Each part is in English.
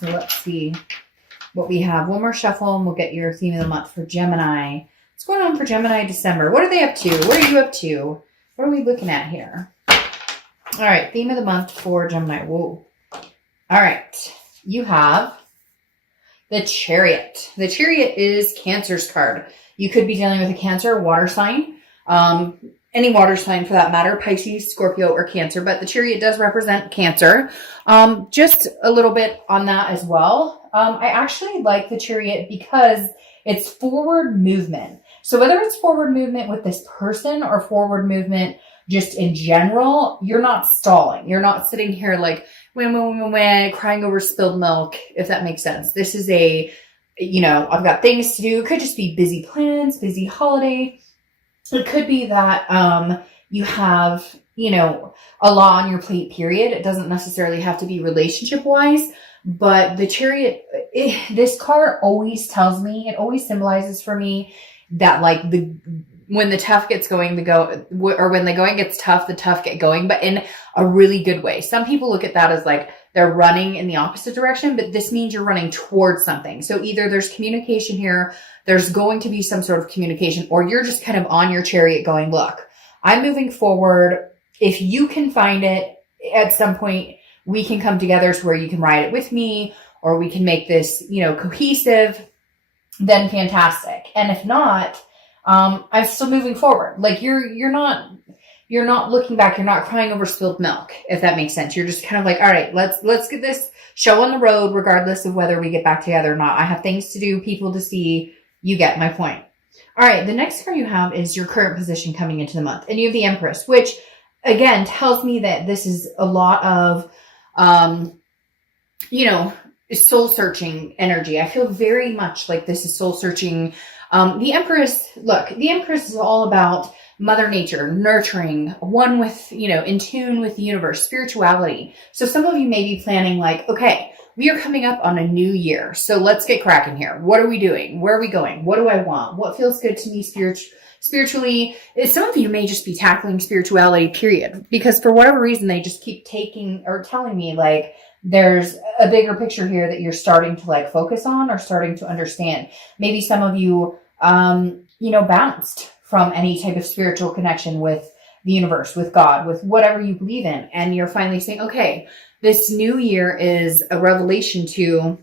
So let's see what we have. One more shuffle and we'll get your theme of the month for Gemini. What's going on for Gemini December? What are they up to? What are you up to? What are we looking at here? All right, theme of the month for Gemini. Whoa. All right, you have the Chariot. The Chariot is Cancer's card. You could be dealing with a Cancer water sign. Any water sign for that matter, Pisces, Scorpio, or Cancer, but the Chariot does represent Cancer. Just a little bit on that as well. I actually like the Chariot because it's forward movement. So whether it's forward movement with this person or forward movement just in general, you're not stalling. You're not sitting here like, crying over spilled milk, if that makes sense. This is a, I've got things to do. It could just be busy plans, busy holiday. It could be that you have, a lot on your plate, period. It doesn't necessarily have to be relationship-wise, but the Chariot, this card always tells me, it always symbolizes for me that like when the tough gets going, when the going gets tough, the tough get going, but in a really good way. Some people look at that as like they're running in the opposite direction, but this means you're running towards something. So either there's communication here, there's going to be some sort of communication, or you're just kind of on your Chariot going, look, I'm moving forward. If you can find it at some point, we can come together to where you can ride it with me, or we can make this, cohesive, then fantastic. And if not, I'm still moving forward. Like you're not looking back. You're not crying over spilled milk, if that makes sense. You're just kind of like, all right, let's get this show on the road, regardless of whether we get back together or not. I have things to do, people to see. You get my point. All right. The next card you have is your current position coming into the month, and you have the Empress, which again tells me that this is a lot of, soul searching energy. I feel very much like this is soul searching. The Empress is all about Mother Nature, nurturing, one with, in tune with the universe, spirituality. So some of you may be planning like, okay, we are coming up on a new year. So let's get cracking here. What are we doing? Where are we going? What do I want? What feels good to me spiritually? Some of you may just be tackling spirituality, period, because for whatever reason, they just keep taking or telling me like, there's a bigger picture here that you're starting to like focus on or starting to understand. Maybe some of you, bounced from any type of spiritual connection with the universe, with God, with whatever you believe in. And you're finally saying, okay, this new year is a revelation to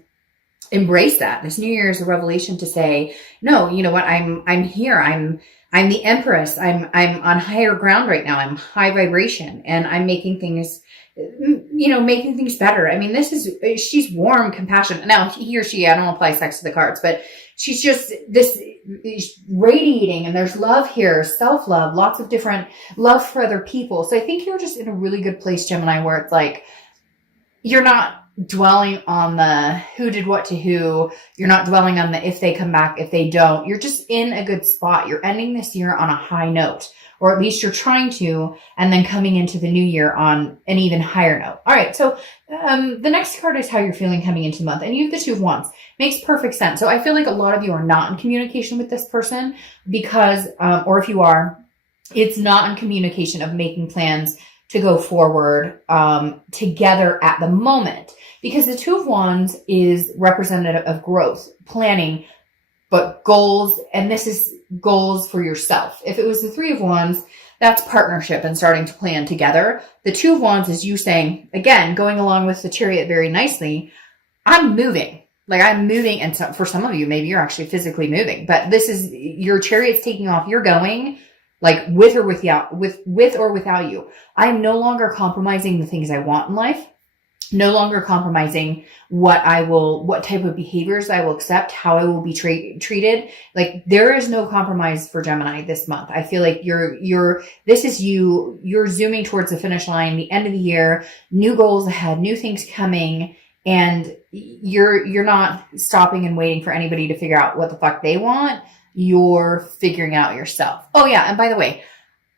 embrace that. This new year is a revelation to say, no, you know what? I'm here. I'm the Empress. I'm on higher ground right now. I'm high vibration and I'm making things better. I mean, she's warm, compassionate. Now he or she, I don't apply sex to the cards, but she's just this radiating, and there's love here, self-love, lots of different love for other people. So I think you're just in a really good place, Gemini, where it's like, you're not dwelling on the who did what to who. You're not dwelling on the if they come back, if they don't. You're just in a good spot. You're ending this year on a high note, or at least you're trying to, and then coming into the new year on an even higher note. All right. So the next card is how you're feeling coming into the month, and you have the Two of Wands. Makes perfect sense. So I feel like a lot of you are not in communication with this person because, or if you are, it's not in communication of making plans to go forward together at the moment, because the Two of Wands is representative of growth, planning, but goals, and this is goals for yourself. If it was the Three of Wands, that's partnership and starting to plan together. The Two of Wands is you saying, again, going along with the Chariot very nicely, I'm moving. Like I'm moving, and so for some of you, maybe you're actually physically moving, but this is your Chariot's taking off. You're going like with or without you. I am no longer compromising the things I want in life. No longer compromising what type of behaviors I will accept, how I will be treated. Like there is no compromise for Gemini this month. I feel like you're zooming towards the finish line, the end of the year, new goals ahead, new things coming. And you're not stopping and waiting for anybody to figure out what the fuck they want. You're figuring out yourself. Oh yeah. And by the way,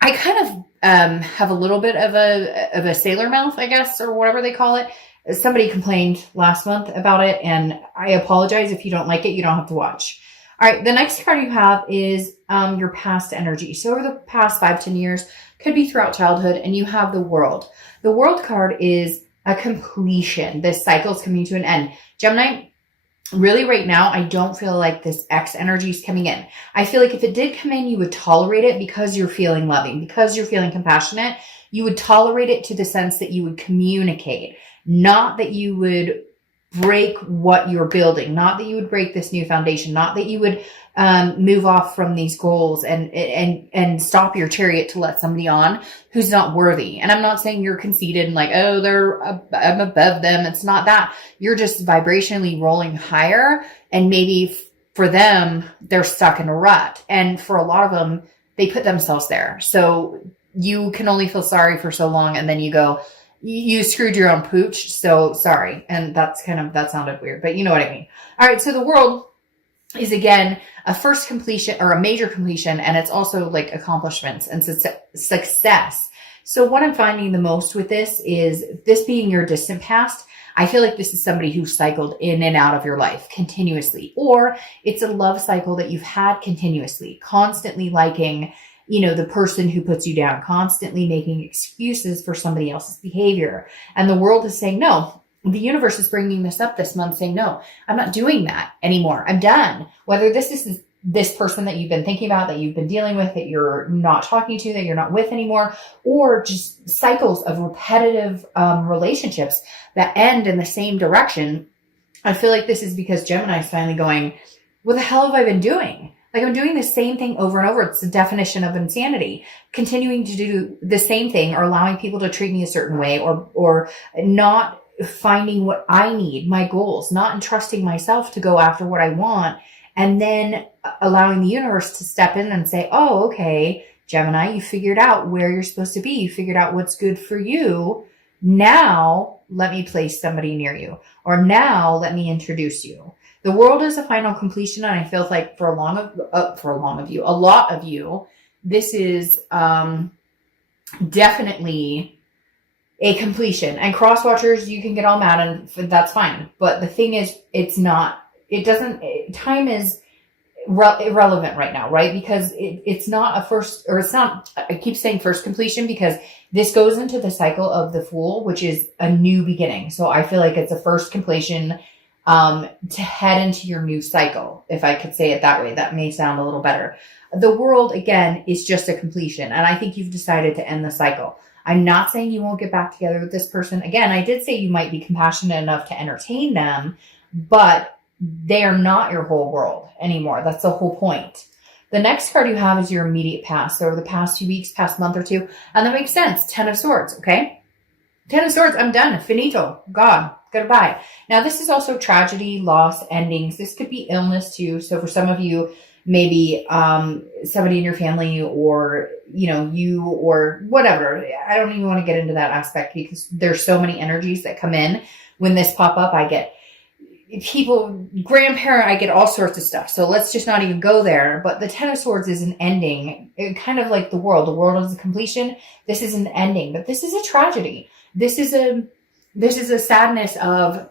I kind of have a little bit of a sailor mouth, I guess, or whatever they call it. Somebody complained last month about it, and I apologize. If you don't like it, you don't have to watch. All right. The next card you have is your past energy. So over the past 5-10 years, could be throughout childhood, and you have the World. The World card is a completion. This cycle is coming to an end. Gemini, really right now, I don't feel like this X energy is coming in. I feel like if it did come in, you would tolerate it because you're feeling loving, because you're feeling compassionate. You would tolerate it to the sense that you would communicate, not that you would break what you're building, not that you would break this new foundation, not that you would move off from these goals and stop your chariot to let somebody on who's not worthy. And I'm not saying you're conceited and like, oh, I'm above them. It's not that. You're just vibrationally rolling higher. And maybe for them, they're stuck in a rut. And for a lot of them, they put themselves there. So you can only feel sorry for so long. And then you go, you screwed your own pooch. So sorry. And that sounded weird, but you know what I mean? All right. So the world is again a first completion or a major completion. And it's also like accomplishments and success. So what I'm finding the most with this is this being your distant past. I feel like this is somebody who cycled in and out of your life continuously, or it's a love cycle that you've had continuously, constantly liking, you know, the person who puts you down, constantly making excuses for somebody else's behavior. And the world is saying, no, the universe is bringing this up this month saying, no, I'm not doing that anymore. I'm done. Whether this is this person that you've been thinking about, that you've been dealing with, that you're not talking to, that you're not with anymore, or just cycles of repetitive relationships that end in the same direction. I feel like this is because Gemini is finally going, what the hell have I been doing? Like I'm doing the same thing over and over. It's the definition of insanity. Continuing to do the same thing or allowing people to treat me a certain way or not finding what I need, my goals, not entrusting myself to go after what I want, and then allowing the universe to step in and say, oh, okay, Gemini, you figured out where you're supposed to be. You figured out what's good for you. Now let me place somebody near you, or now let me introduce you. The world is a final completion, and I feel like for a lot of you, this is definitely a completion. And cross watchers, you can get all mad, and that's fine. But the thing is, time is irrelevant right now, right? Because it's not a first, or it's not, I keep saying first completion because this goes into the cycle of the Fool, which is a new beginning. So I feel like it's a first completion to head into your new cycle. If I could say it that way, that may sound a little better. The world, again, is just a completion. And I think you've decided to end the cycle. I'm not saying you won't get back together with this person. Again, I did say you might be compassionate enough to entertain them, but they are not your whole world anymore. That's the whole point. The next card you have is your immediate past. So the past few weeks, past month or two. And that makes sense. 10 of Swords, okay? 10 of Swords, I'm done. Finito. God. Goodbye. Now, this is also tragedy, loss, endings. This could be illness too. So for some of you, maybe somebody in your family or, you know, you or whatever. I don't even want to get into that aspect because there's so many energies that come in. When this pop up, I get people, grandparent, I get all sorts of stuff. So let's just not even go there. But the 10 of Swords is an ending, kind of like the world. The world is a completion. This is an ending, but this is a tragedy. This is a sadness of,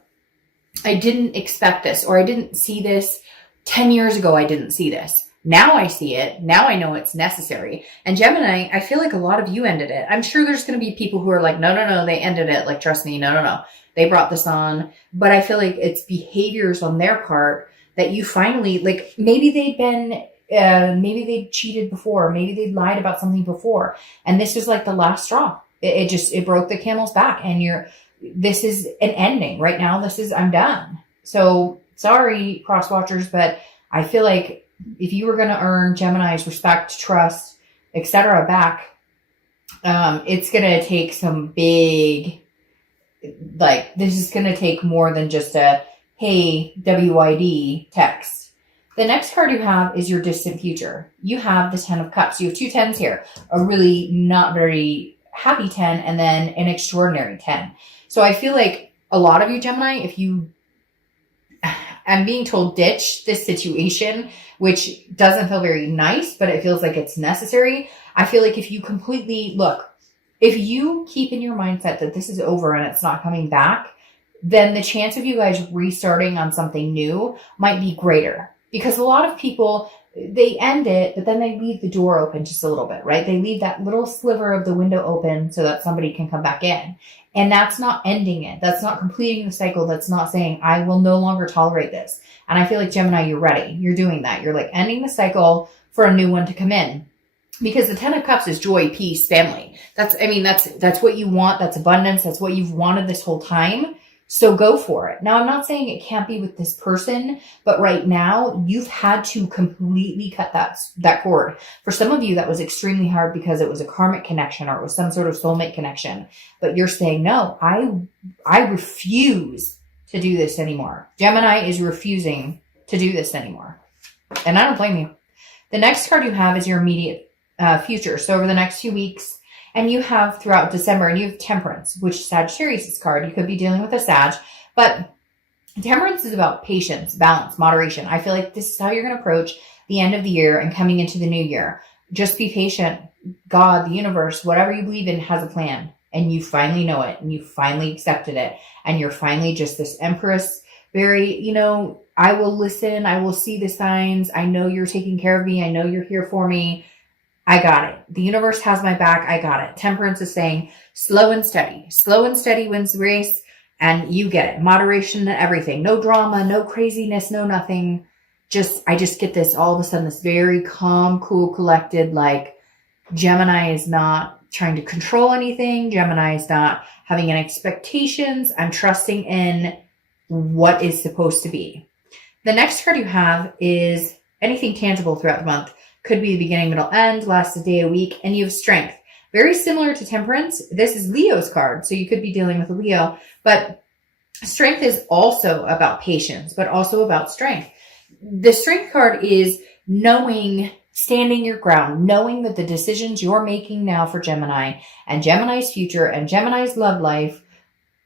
I didn't expect this, or I didn't see this 10 years ago. I didn't see this. Now I see it. Now I know it's necessary. And Gemini, I feel like a lot of you ended it. I'm sure there's going to be people who are like, no, they ended it. Like, trust me, no. They brought this on. But I feel like it's behaviors on their part that you finally, like, maybe maybe they cheated before. Maybe they lied about something before. And this was like the last straw. It broke the camel's back, and this is an ending right now. I'm done. So sorry, cross watchers, but I feel like if you were going to earn Gemini's respect, trust, etc. back, it's going to take some big, like, this is going to take more than just a, hey, WID text. The next card you have is your distant future. You have the 10 of Cups. You have two 10s here, a really not very happy 10 and then an extraordinary 10. So I feel like a lot of you, Gemini, I'm being told ditch this situation, which doesn't feel very nice, but it feels like it's necessary. I feel like if you if you keep in your mindset that this is over and it's not coming back, then the chance of you guys restarting on something new might be greater. Because a lot of people, they end it, but then they leave the door open just a little bit, right? They leave that little sliver of the window open so that somebody can come back in. And that's not ending it. That's not completing the cycle. That's not saying, I will no longer tolerate this. And I feel like, Gemini, you're ready. You're doing that. You're like ending the cycle for a new one to come in. Because the 10 of Cups is joy, peace, family. That's what you want. That's abundance. That's what you've wanted this whole time. So go for it. Now, I'm not saying it can't be with this person, but right now you've had to completely cut that cord. For some of you, that was extremely hard because it was a karmic connection or it was some sort of soulmate connection. But you're saying, no, I refuse to do this anymore. Gemini is refusing to do this anymore. And I don't blame you. The next card you have is your immediate future. So over the next few weeks, and you have throughout December, and you have Temperance, which is Sagittarius' card. You could be dealing with a Sag, but Temperance is about patience, balance, moderation. I feel like this is how you're going to approach the end of the year and coming into the new year. Just be patient. God, the universe, whatever you believe in has a plan, and you finally know it, and you finally accepted it, and you're finally just this Empress, very, I will listen. I will see the signs. I know you're taking care of me. I know you're here for me. I got it. The universe has my back. I got it. Temperance is saying slow and steady. Slow and steady wins the race. And you get it. Moderation and everything. No drama, no craziness, no nothing. I just get this all of a sudden, this very calm, cool, collected, like Gemini is not trying to control anything. Gemini is not having any expectations. I'm trusting in what is supposed to be. The next card you have is anything tangible throughout the month. Could be the beginning, middle, end, lasts a day, a week, and you have Strength. Very similar to Temperance. This is Leo's card, so you could be dealing with a Leo, but Strength is also about patience, but also about strength. The Strength card is knowing, standing your ground, knowing that the decisions you're making now for Gemini and Gemini's future and Gemini's love life,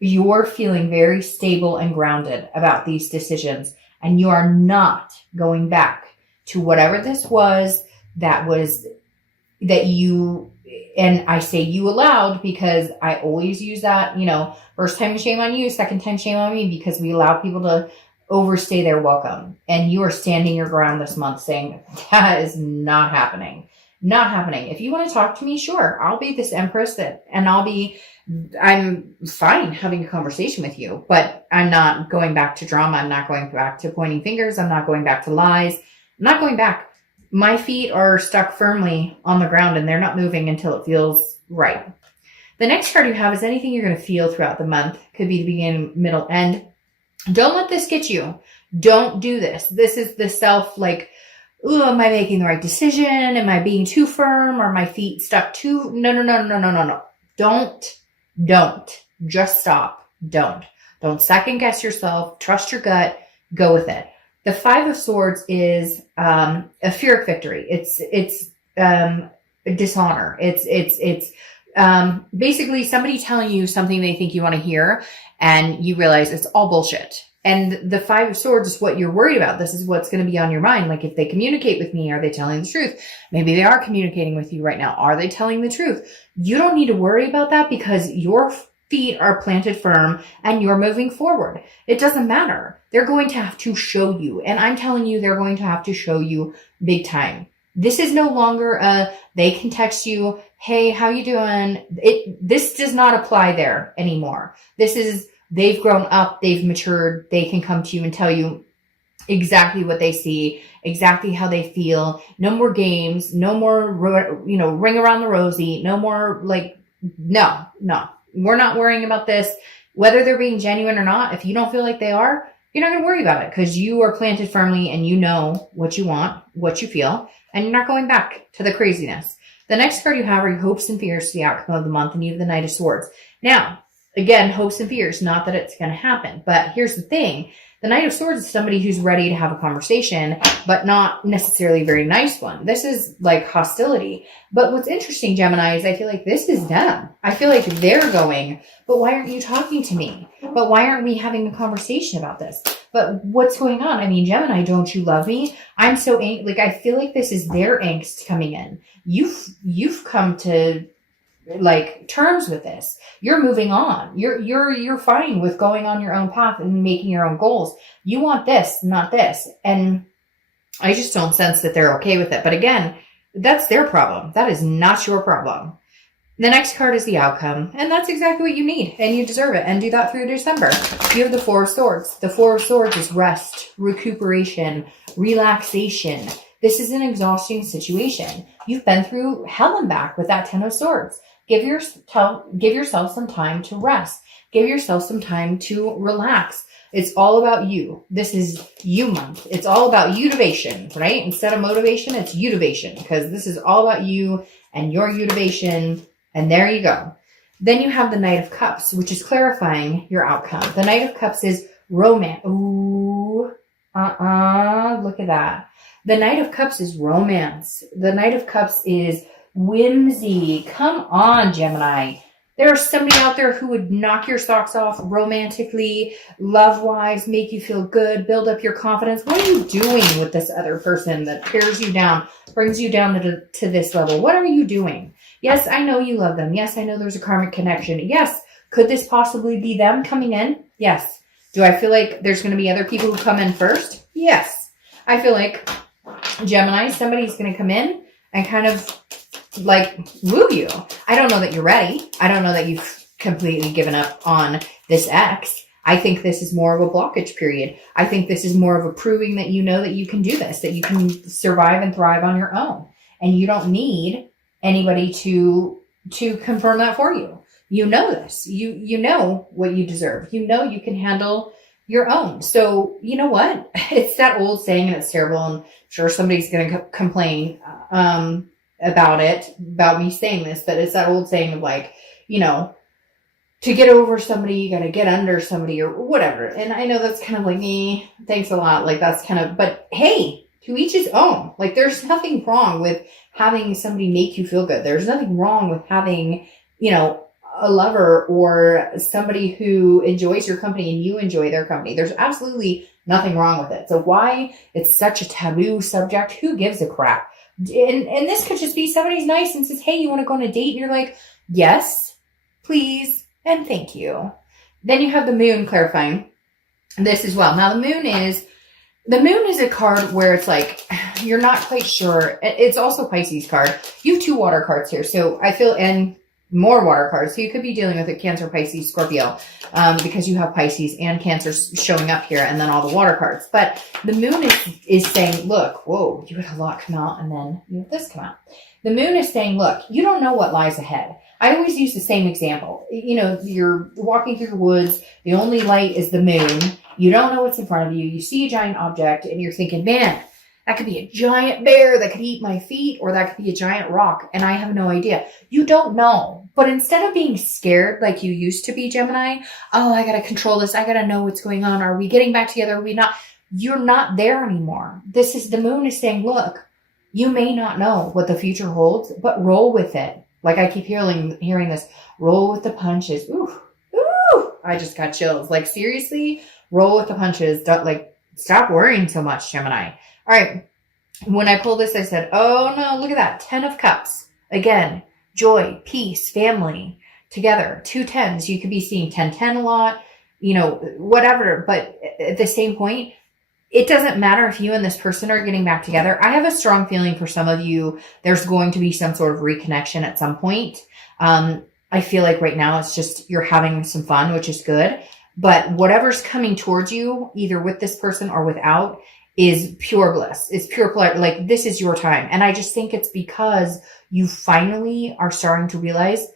you're feeling very stable and grounded about these decisions, and you are not going back to whatever this was that you, and I say you allowed because I always use that, first time shame on you, second time shame on me, because we allow people to overstay their welcome. And you are standing your ground this month saying, that is not happening. Not happening. If you want to talk to me, sure, I'll be this Empress I'm fine having a conversation with you, but I'm not going back to drama. I'm not going back to pointing fingers. I'm not going back to lies. I'm not going back. My feet are stuck firmly on the ground and they're not moving until it feels right. The next card you have is anything you're going to feel throughout the month. Could be the beginning, middle, end. Don't let this get you. Don't do this. This is the self ooh, am I making the right decision? Am I being too firm? Are my feet stuck too? No. Don't. Just stop. Don't second guess yourself. Trust your gut. Go with it. The 5 of Swords is a Pyrrhic victory. It's dishonor. It's basically somebody telling you something they think you want to hear, and you realize it's all bullshit. And the 5 of Swords is what you're worried about. This is what's going to be on your mind. Like, if they communicate with me, are they telling the truth? Maybe they are communicating with you right now. Are they telling the truth? You don't need to worry about that because your feet are planted firm and you're moving forward. It doesn't matter. They're going to have to show you. And I'm telling you, they're going to have to show you big time. This is no longer they can text you, hey, how you doing? This does not apply there anymore. This is, they've grown up, they've matured, they can come to you and tell you exactly what they see, exactly how they feel. No more games, no more, ring around the rosy, no more no. We're not worrying about this. Whether they're being genuine or not, if you don't feel like they are, you're not going to worry about it because you are planted firmly and you know what you want, what you feel, and you're not going back to the craziness. The next card you have are your hopes and fears to the outcome of the month, and you have the Knight of Swords. Now, again, hopes and fears, not that it's going to happen, but here's the thing. The Knight of Swords is somebody who's ready to have a conversation, but not necessarily a very nice one. This is like hostility. But what's interesting, Gemini, is I feel like this is them. I feel like they're going, but why aren't you talking to me? But why aren't we having a conversation about this? But what's going on? I mean, Gemini, don't you love me? I'm so angry. I feel like this is their angst coming in. You've come to terms with this. You're moving on. You're fine with going on your own path and making your own goals. You want this, not this. And I just don't sense that they're okay with it. But again, that's their problem. That is not your problem. The next card is the outcome, and that's exactly what you need, and you deserve it, and do that through December. You have the Four of Swords. The Four of Swords is rest, recuperation, relaxation. This is an exhausting situation. You've been through hell and back with that Ten of Swords. Give yourself some time to rest. Give yourself some time to relax. It's all about you. This is you month. It's all about utivation, right? Instead of motivation, it's utivation, because this is all about you and your utivation. And there you go. Then you have the Knight of Cups, which is clarifying your outcome. The Knight of Cups is romance. Ooh, look at that. The Knight of Cups is romance. The Knight of Cups is whimsy. Come on, Gemini. There's somebody out there who would knock your socks off romantically, love-wise, make you feel good, build up your confidence. What are you doing with this other person that tears you down, brings you down to this level? What are you doing? Yes, I know you love them. Yes, I know there's a karmic connection. Yes, could this possibly be them coming in? Yes. Do I feel like there's going to be other people who come in first? Yes. I feel like, Gemini, somebody's going to come in and kind of like woo you. I don't know that you're ready. I don't know that you've completely given up on this ex. I think this is more of a blockage period. I think this is more of a proving that you know that you can do this, that you can survive and thrive on your own. And you don't need anybody to confirm that for you. You know this. You know what you deserve. You know you can handle your own. So you know what? It's that old saying, and it's terrible. I'm sure somebody's going to complain about me saying this, but it's that old saying of like, you know, to get over somebody, you got to get under somebody or whatever. And I know that's kind of like me. Thanks a lot. Like that's kind of, but hey, to each his own. Like there's nothing wrong with having somebody make you feel good. There's nothing wrong with having, you know, a lover or somebody who enjoys your company and you enjoy their company. There's absolutely nothing wrong with it. So why it's such a taboo subject? Who gives a crap? And this could just be somebody's nice and says, hey, you want to go on a date? And you're like, yes, please, and thank you. Then you have the Moon clarifying this as well. Now the Moon is a card where it's like, you're not quite sure. It's also Pisces card. You have two water cards here. So I feel, and more water cards. So you could be dealing with a Cancer, Pisces, Scorpio, because you have Pisces and Cancer showing up here and then all the water cards. But the Moon is saying, look, whoa, you had a lot come out and then you have this come out. The Moon is saying, look, you don't know what lies ahead. I always use the same example. You know, you're walking through the woods. The only light is the moon. You don't know what's in front of you. You see a giant object and you're thinking, man, that could be a giant bear that could eat my feet, or that could be a giant rock, and I have no idea. You don't know. But instead of being scared like you used to be, Gemini, oh, I got to control this. I got to know what's going on. Are we getting back together? Are we not? You're not there anymore. The Moon is saying, look, you may not know what the future holds, but roll with it. Like I keep hearing this, roll with the punches. Ooh, I just got chills. Like seriously, roll with the punches. Stop worrying so much, Gemini. All right. When I pulled this, I said, oh no, look at that. 10 of Cups. Again, joy, peace, family, together. 2 10s. You could be seeing 10-10 a lot, you know, whatever. But at the same point, it doesn't matter if you and this person are getting back together. I have a strong feeling for some of you, there's going to be some sort of reconnection at some point. I feel like right now it's just you're having some fun, which is good. But whatever's coming towards you, either with this person or without, is pure bliss. It's pure pleasure. Like this is your time. And I just think it's because you finally are starting to realize,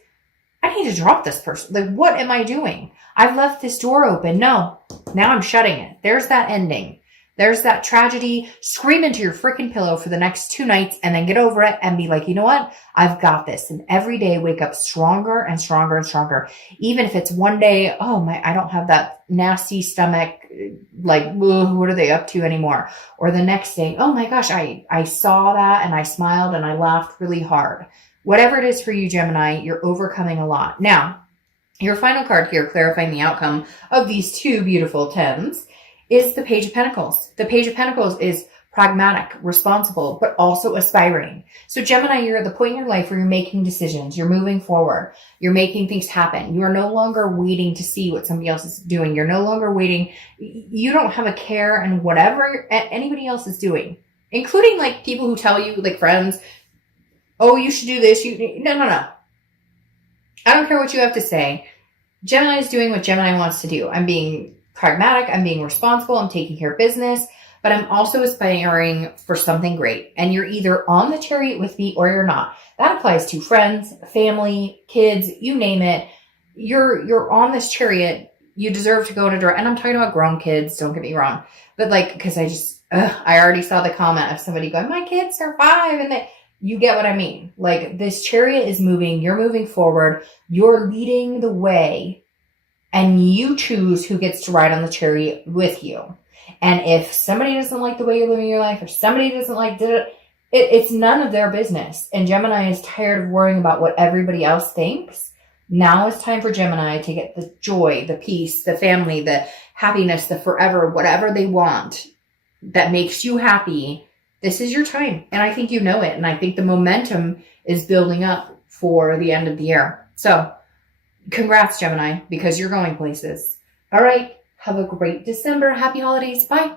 I need to drop this person. Like, what am I doing? I've left this door open. No, now I'm shutting it. There's that ending. There's that tragedy. Scream into your freaking pillow for the next 2 nights and then get over it and be like, you know what? I've got this. And every day wake up stronger and stronger and stronger. Even if it's one day, oh my, I don't have that nasty stomach. Like, ugh, what are they up to anymore? Or the next day, oh my gosh, I saw that and I smiled and I laughed really hard. Whatever it is for you, Gemini, you're overcoming a lot. Now, your final card here, clarifying the outcome of these 2 beautiful 10s, is the Page of Pentacles. The Page of Pentacles is pragmatic, responsible, but also aspiring. So Gemini, you're at the point in your life where you're making decisions. You're moving forward. You're making things happen. You are no longer waiting to see what somebody else is doing. You're no longer waiting. You don't have a care in whatever anybody else is doing. including like people who tell you, like friends, oh, you should do this. No. I don't care what you have to say. Gemini is doing what Gemini wants to do. I'm being pragmatic. I'm being responsible. I'm taking care of business, but I'm also aspiring for something great. And you're either on the chariot with me or you're not. That applies to friends, family, kids, you name it. You're on this chariot. You deserve to go in a direction. And I'm talking about grown kids. Don't get me wrong. But like, because I already saw the comment of somebody going, my kids are 5 and you get what I mean. Like, this chariot is moving. You're moving forward. You're leading the way. And you choose who gets to ride on the chariot with you. And if somebody doesn't like the way you're living your life, or somebody doesn't like it's none of their business. And Gemini is tired of worrying about what everybody else thinks. Now it's time for Gemini to get the joy, the peace, the family, the happiness, the forever, whatever they want that makes you happy. This is your time. And I think you know it. And I think the momentum is building up for the end of the year. So congrats, Gemini, because you're going places. All right. Have a great December. Happy holidays. Bye.